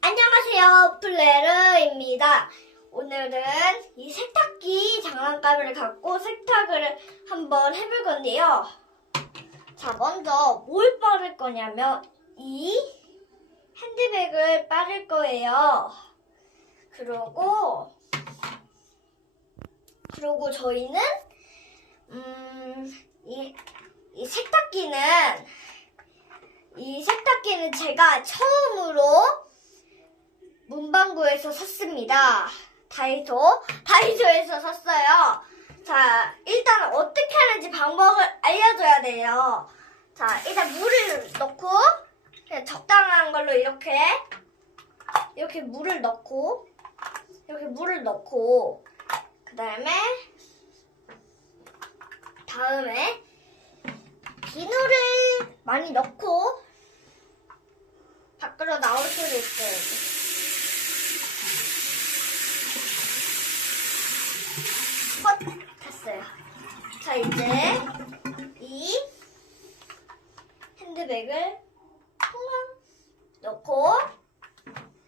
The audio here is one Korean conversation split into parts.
안녕하세요, 플레르입니다. 오늘은 이 세탁기 장난감을 갖고 세탁을 한번 해볼 건데요. 자, 먼저 뭘 빠를 거냐면 이 핸드백을 빠를 거예요. 그러고 저희는 이 세탁기는 제가 처음으로 문방구에서 샀습니다. 다이소에서 샀어요. 자, 일단 어떻게 하는지 방법을 알려줘야 돼요. 자, 일단 물을 넣고, 그냥 적당한 걸로 이렇게 물을 넣고, 그 다음에 비누를 많이 넣고, 밖으로 나올 수도 있어요. 됐어요. 자, 이제 이 핸드백을 넣고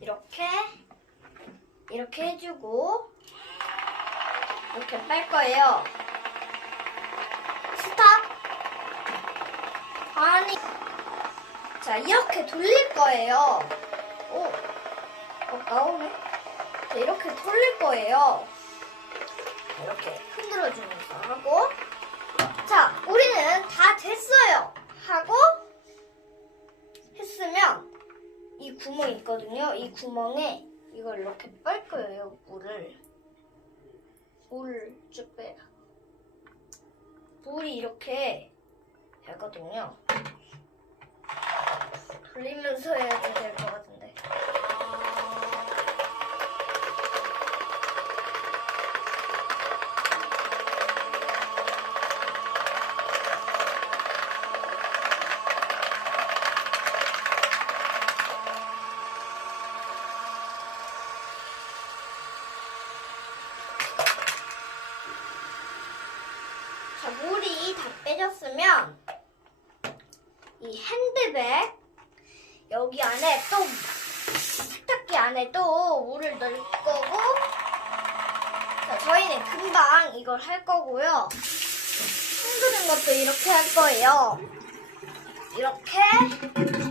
이렇게 해주고 이렇게 빨 거예요. 스탑. 아니, 자, 이렇게 돌릴 거예요. 나오네. 자, 이렇게 돌릴 거예요. 이렇게 흔들어주면서 하고, 자, 우리는 다 됐어요 하고 했으면 이 구멍이 있거든요. 이 구멍에 이걸 이렇게 빨 거예요. 물을 쭉 빼요. 물이 이렇게 되거든요. 돌리면서 해야지 될 것 같은데. 자, 물이 다 빼졌으면 이 핸드백 여기 안에 또 세탁기 안에 또 물을 넣을 거고, 자, 저희는 금방 이걸 할 거고요. 흔드는 것도 이렇게 할 거예요. 이렇게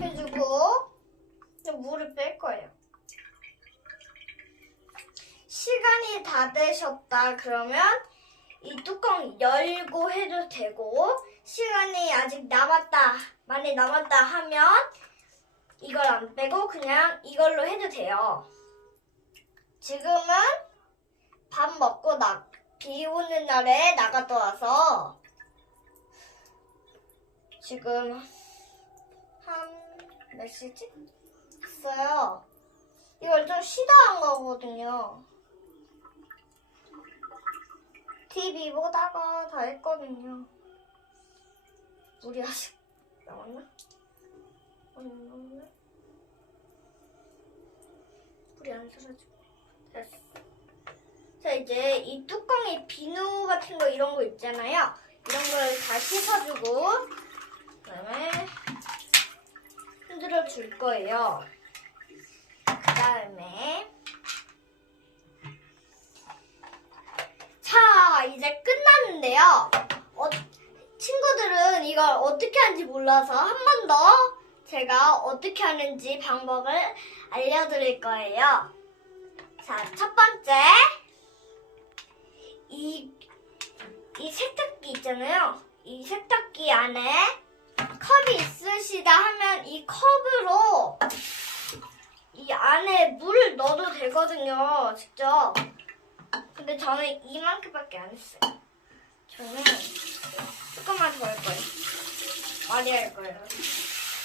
해주고 물을 뺄 거예요. 시간이 다 되셨다 그러면 이 뚜껑 열고 해도 되고, 시간이 아직 많이 남았다 하면 이걸 안 빼고 그냥 이걸로 해도 돼요. 지금은 밥 먹고 비 오는 날에 나갔다 와서 지금 몇 시지? 됐어요. 이걸 좀 쉬다 한 거거든요. TV 보다가 다 했거든요. 물이 아직 나왔나? 물이 안 사라지고. 됐어. 자, 이제 이 뚜껑에 비누 같은 거 이런 거 있잖아요. 이런 걸 다 씻어주고 그다음에 흔들어 줄 거예요. 그다음에 자, 이제 끝났는데요. 친구들은 이걸 어떻게 하는지 몰라서 한 번 더 제가 어떻게 하는지 방법을 알려드릴 거예요. 자, 첫 번째, 이 세탁기 있잖아요. 이 세탁기 안에 컵이 있으시다 하면 이 컵으로 이 안에 물을 넣어도 되거든요, 직접. 근데 저는 이만큼밖에 안 했어요. 저는 조금만 더 할 거예요. 많이 할 거예요.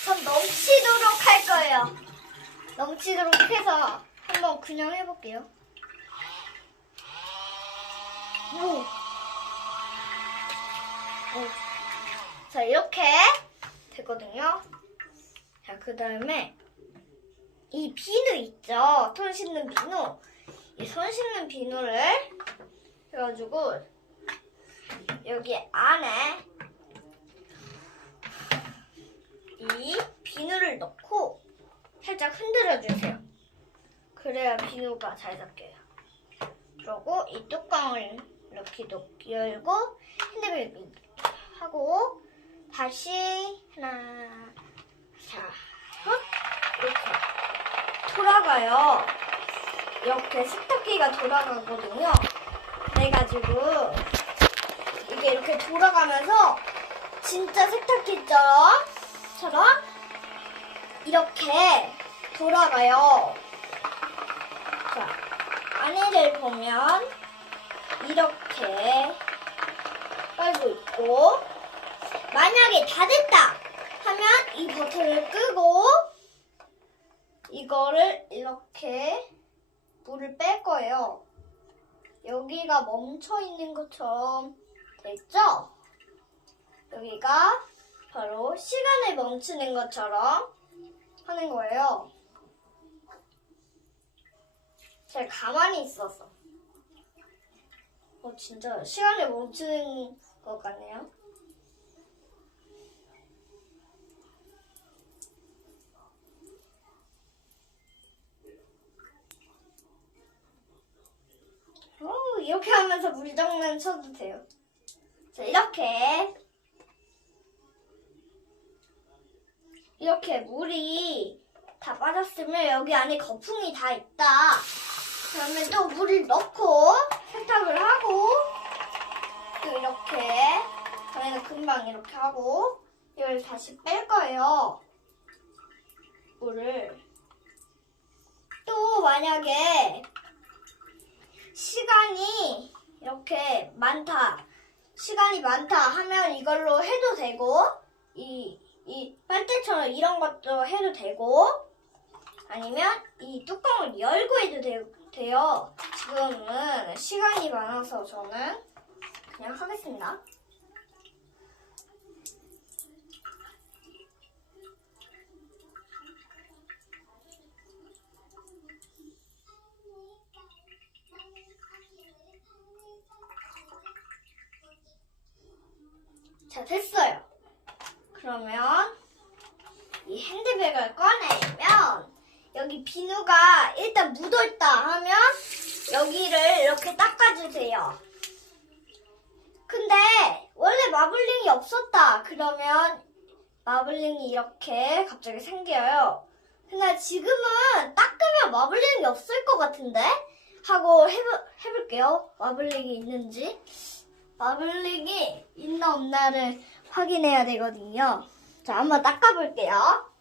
전 넘치도록 할 거예요. 넘치도록 해서 한번 그냥 해볼게요. 자, 이렇게 되거든요. 자, 그 다음에 이 비누 있죠? 손 씻는 비누. 이 손 씻는 비누를 해가지고 여기 안에 이 비누를 넣고 살짝 흔들어 주세요. 그래야 비누가 잘 섞여요. 그리고 이 뚜껑을 이렇게 열고 핸드백을 하고 다시 하나, 자, 이렇게 돌아가요. 이렇게 세탁기가 돌아가거든요. 그래가지고 이게 이렇게 돌아가면서 진짜 세탁기처럼 이렇게 돌아가요. 자, 안에를 보면 이렇게 깔고 있고, 만약에 다 됐다 하면 이 버튼을 끄고 이거를 이렇게 물을 뺄 거예요. 여기가 멈춰 있는 것처럼 됐죠? 여기가 바로 시간을 멈추는 것처럼 하는 거예요. 제가 가만히 있었어. 진짜 시간을 멈추는 것 같네요. 이렇게 하면서 물장난 쳐도 돼요. 자, 이렇게 물이 다 빠졌으면 여기 안에 거품이 다 있다. 그러면 또 물을 넣고 세탁을 하고 또 이렇게 저희는 금방 이렇게 하고 이걸 다시 뺄 거예요. 물을. 또 만약에 시간이 이렇게 시간이 많다 하면 이걸로 해도 되고, 이 빨대처럼 이런 것도 해도 되고, 아니면 이 뚜껑을 열고 해도 돼요. 지금은 시간이 많아서 저는 그냥 하겠습니다. 자, 됐어요. 그러면 이 핸드백을 꺼내면 여기 비누가 일단 묻어있다 하면 여기를 이렇게 닦아주세요. 근데 원래 마블링이 없었다 그러면 마블링이 이렇게 갑자기 생겨요. 근데 지금은 닦으면 마블링이 없을 것 같은데? 하고 해볼게요. 마블링이 있는지. 마블링이 있나 없나를 확인해야 되거든요. 자, 한번 닦아볼게요.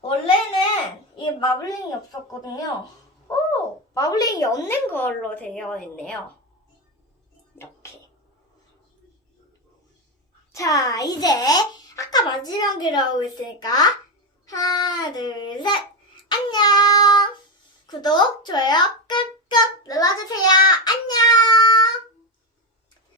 원래는 이 마블링이 없었거든요. 마블링이 없는 걸로 되어 있네요. 이렇게. 자, 이제 아까 마지막으로 하고 있으니까 하나, 둘, 셋. 안녕. 구독, 좋아요 꾹꾹 눌러주세요. 안녕.